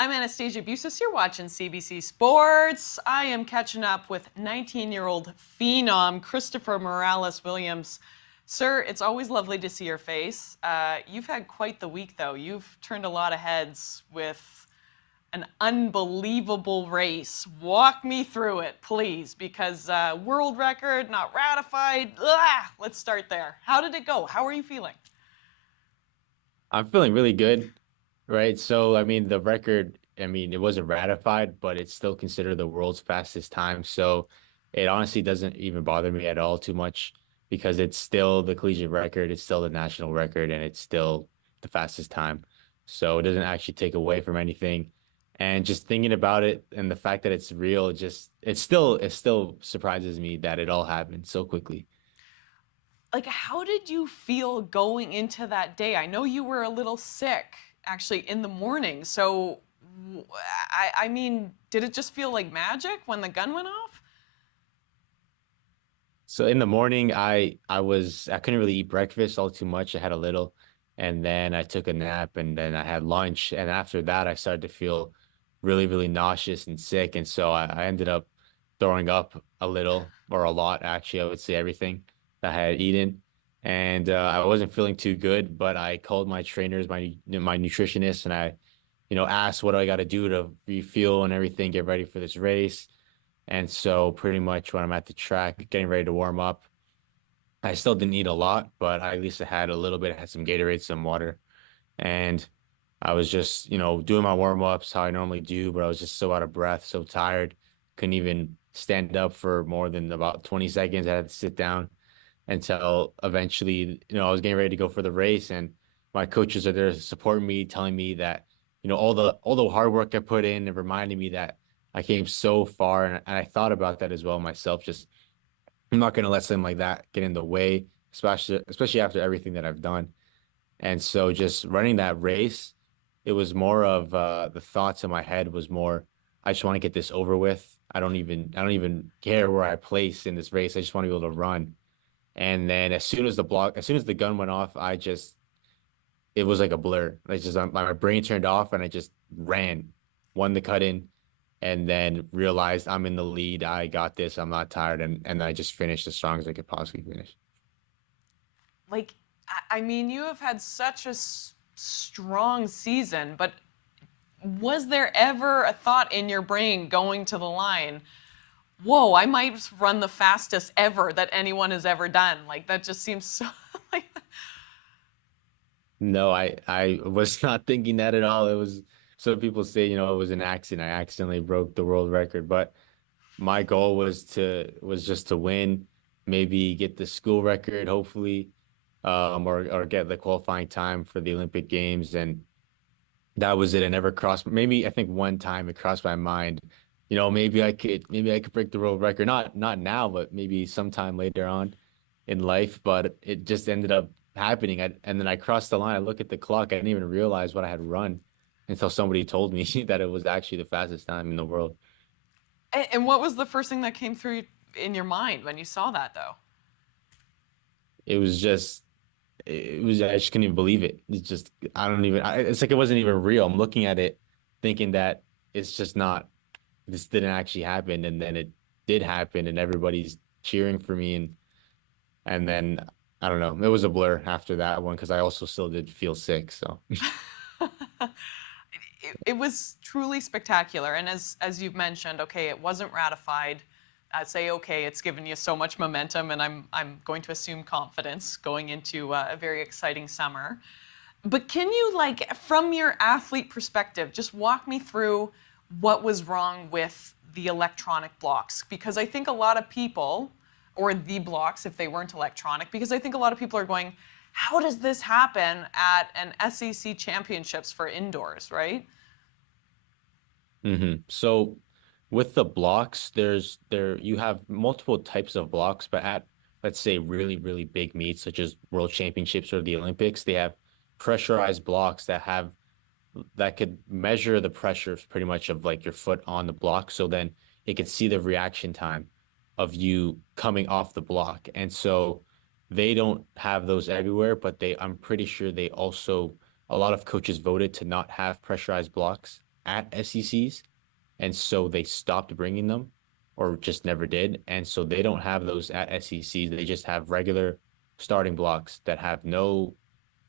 I'm Anastasia Busis. You're watching CBC Sports. I am catching up with 19-year-old phenom Christopher Morales Williams. Sir, it's always lovely to see your face. You've had quite the week, though. You've turned a lot of heads with an unbelievable race. Walk me through it, please, because world record, not ratified. Let's start there. How did it go? How are you feeling? I'm feeling really good, right? So, I mean, the record, I mean, it wasn't ratified, but it's still considered the world's fastest time. So, it honestly doesn't even bother me at all too much because it's still the collegiate record, it's still the national record, and it's still the fastest time. So, it doesn't actually take away from anything. And just thinking about it and the fact that it's real, just it still surprises me that it all happened so quickly. Like, how did you feel going into that day? I know you were a little sick actually in the morning. So, I mean, did it just feel like magic when the gun went off? So in the morning, I couldn't really eat breakfast all too much. I had a little, and then I took a nap, and then I had lunch, and after that, I started to feel really nauseous and sick, and so I ended up throwing up a little or a lot, actually. I would say everything that I had eaten, and I wasn't feeling too good. But I called my trainers, my nutritionist, and I asked what do I got to do to refuel and everything, get ready for this race. And so pretty much when I'm at the track, getting ready to warm up, I still didn't eat a lot, but I at least I had a little bit. I had some Gatorade, some water, and I was just, doing my warm ups how I normally do, but I was just so out of breath, so tired, couldn't even stand up for more than about 20 seconds. I had to sit down until eventually, I was getting ready to go for the race, and my coaches are there supporting me, telling me that, all the hard work I put in and reminding me that I came so far, and I thought about that as well myself. Just I'm not gonna let something like that get in the way, especially after everything that I've done. And so just running that race, it was more of the thoughts in my head was more, I just want to get this over with. I don't even care where I place in this race. I just want to be able to run. And then as soon as the gun went off, it was like a blur. Like just my brain turned off and I just ran, won the cut in, and then realized I'm in the lead. I got this. I'm not tired, and I just finished as strong as I could possibly finish. Like, I mean, you have had such a strong season, but was there ever a thought in your brain going to the line, whoa, I might run the fastest ever that anyone has ever done? Like, that just seems so, like, No, I was not thinking that at all. It was some people say, it was an accident. I accidentally broke the world record, but my goal was just to win, maybe get the school record, hopefully, or get the qualifying time for the Olympic Games, and that was it. It never crossed. Maybe I think one time it crossed my mind, maybe I could break the world record. Not now, but maybe sometime later on in life. But it just ended up happening. And then I crossed the line. I look at the clock. I didn't even realize what I had run until somebody told me that it was actually the fastest time in the world. and what was the first thing that came through in your mind when you saw that, though? It was just I just couldn't even believe it. It's just I don't even it's like it wasn't even real. I'm looking at it thinking that it's just not this didn't actually happen, and then it did happen, and everybody's cheering for me, and then I don't know. It was a blur after that one because I also still did feel sick. So It was truly spectacular. And as you've mentioned, okay, it wasn't ratified. I'd say, okay, it's given you so much momentum, and I'm going to assume confidence going into a very exciting summer. But can you, like, from your athlete perspective, just walk me through what was wrong with the electronic blocks? Because I think a lot of people, or the blocks if they weren't electronic, because I think a lot of people are going, how does this happen at an SEC championships for indoors, right? so with the blocks, you have multiple types of blocks, but at let's say really big meets such as World Championships or the Olympics, they have pressurized blocks that could measure the pressure pretty much of like your foot on the block. So then it could see the reaction time of you coming off the block. And so they don't have those everywhere, but I'm pretty sure they also, a lot of coaches voted to not have pressurized blocks at SECs, and so they stopped bringing them or just never did. And so they don't have those at SECs. They just have regular starting blocks that have no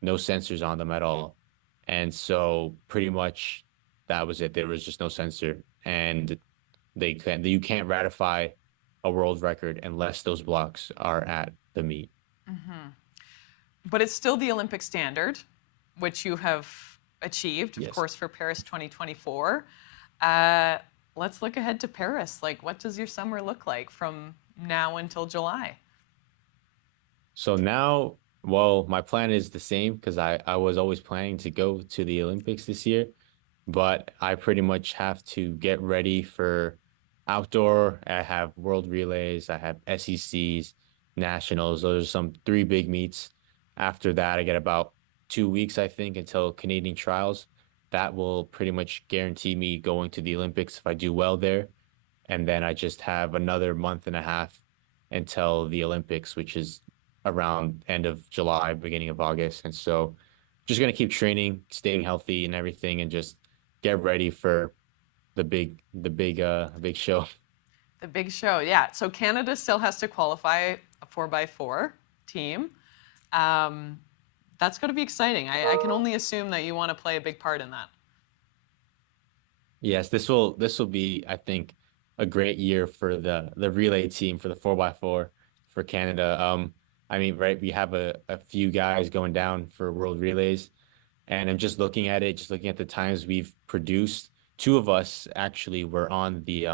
sensors on them at all. And so pretty much that was it. There was just no sensor, and you can't ratify a world record unless those blocks are at the meet. But it's still the Olympic standard, which you have achieved, of Yes. course, for Paris 2024. Let's look ahead to Paris. Like, what does your summer look like from now until July? So now, well, my plan is the same because I was always planning to go to the Olympics this year, but I pretty much have to get ready for outdoor. I have world relays, I have SECs, nationals. Those are some three big meets. After that, I get about 2 weeks, I think, until Canadian trials. That will pretty much guarantee me going to the Olympics if I do well there. And then I just have another month and a half until the Olympics, which is around end of July, beginning of August. And so just gonna keep training, staying healthy and everything, and just get ready for the big show. The big show, yeah. So Canada still has to qualify a 4x4 team. Um, that's going to be exciting. I can only assume that you want to play a big part in that. Yes, this will be, I think, a great year for the relay team for the 4x4 for Canada. I mean, right, we have a few guys going down for world relays. And I'm just looking at it, just looking at the times we've produced. Two of us actually were on the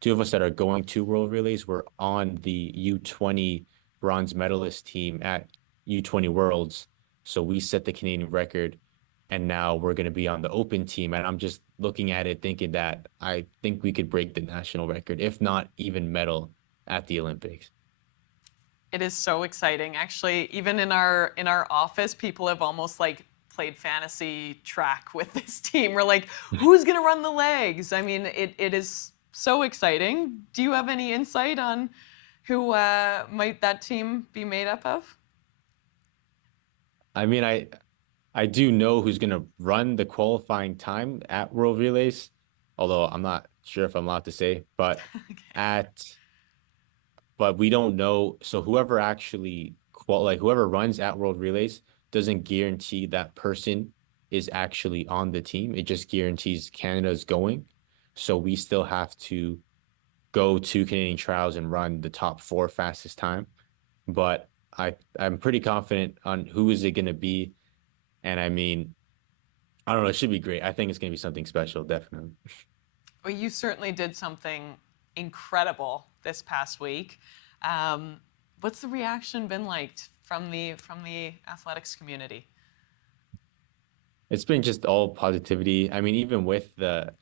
two of us that are going to World Relays were on the U20 bronze medalist team at U20 Worlds. So we set the Canadian record, and now we're going to be on the open team. And I'm just looking at it thinking that I think we could break the national record, if not even medal at the Olympics. It is so exciting. Actually, even in our office, people have almost like played fantasy track with this team. We're like, who's gonna run the legs? I mean, it is so exciting. Do you have any insight on who might that team be made up of? I mean, I do know who's going to run the qualifying time at World Relays, although I'm not sure if I'm allowed to say, Okay. at but we don't know. So whoever actually whoever runs at World Relays doesn't guarantee that person is actually on the team. It just guarantees Canada's going. So we still have to go to Canadian trials and run the top four fastest time. But I'm pretty confident on who is it going to be. And I mean, I don't know. It should be great. I think it's going to be something special, definitely. Well, you certainly did something incredible this past week. Um, what's the reaction been like from the athletics community? It's been just all positivity. I mean, even with the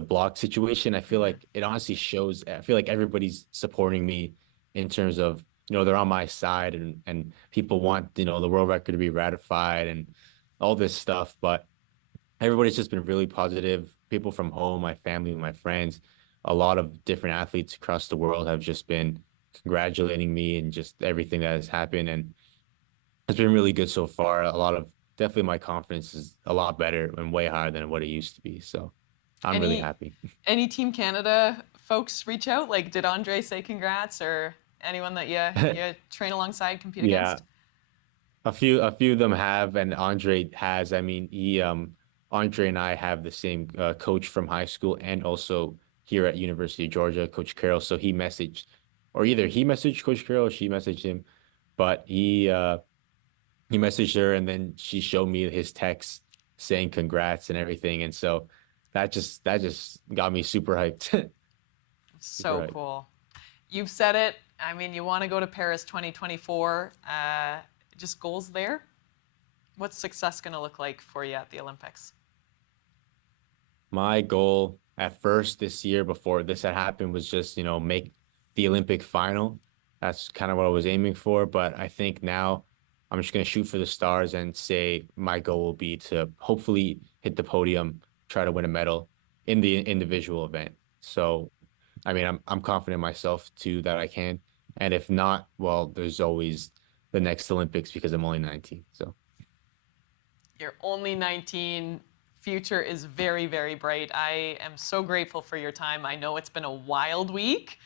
block situation, I feel like it honestly shows. I feel like everybody's supporting me in terms of, they're on my side, and people want, the world record to be ratified and all this stuff. But everybody's just been really positive. People from home, my family, my friends, a lot of different athletes across the world have just been congratulating me and just everything that has happened. And it's been really good so far. Definitely my confidence is a lot better and way higher than what it used to be. So I'm really Any happy. any Team Canada folks reach out? Like, did Andre say congrats, or anyone that you train alongside, compete Yeah, against? a few of them have, and Andre has. I mean, he Andre and I have the same coach from high school and also here at University of Georgia, Coach Carroll. So he messaged, or either he messaged Coach Carroll or she messaged him, but he messaged her and then she showed me his text saying congrats and everything. And so that just got me super hyped. Super So hyped. cool. You've said it. I mean, you want to go to Paris 2024. Just goals there. What's success going to look like for you at the Olympics? My goal at first this year before this had happened was just, make the Olympic final. That's kind of what I was aiming for. But I think now I'm just going to shoot for the stars and say my goal will be to hopefully hit the podium, try to win a medal in the individual event. So, I mean, I'm confident in myself too that I can. And if not, well, there's always the next Olympics because I'm only 19. So, You're only 19. future is very, very bright. I am so grateful for your time. I know it's been a wild week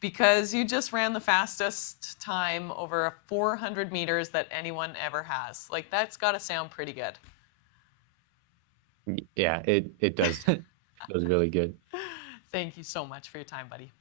because you just ran the fastest time over 400 meters that anyone ever has. Like, that's got to sound pretty good. Yeah, it does. It was really good. Thank you so much for your time, buddy.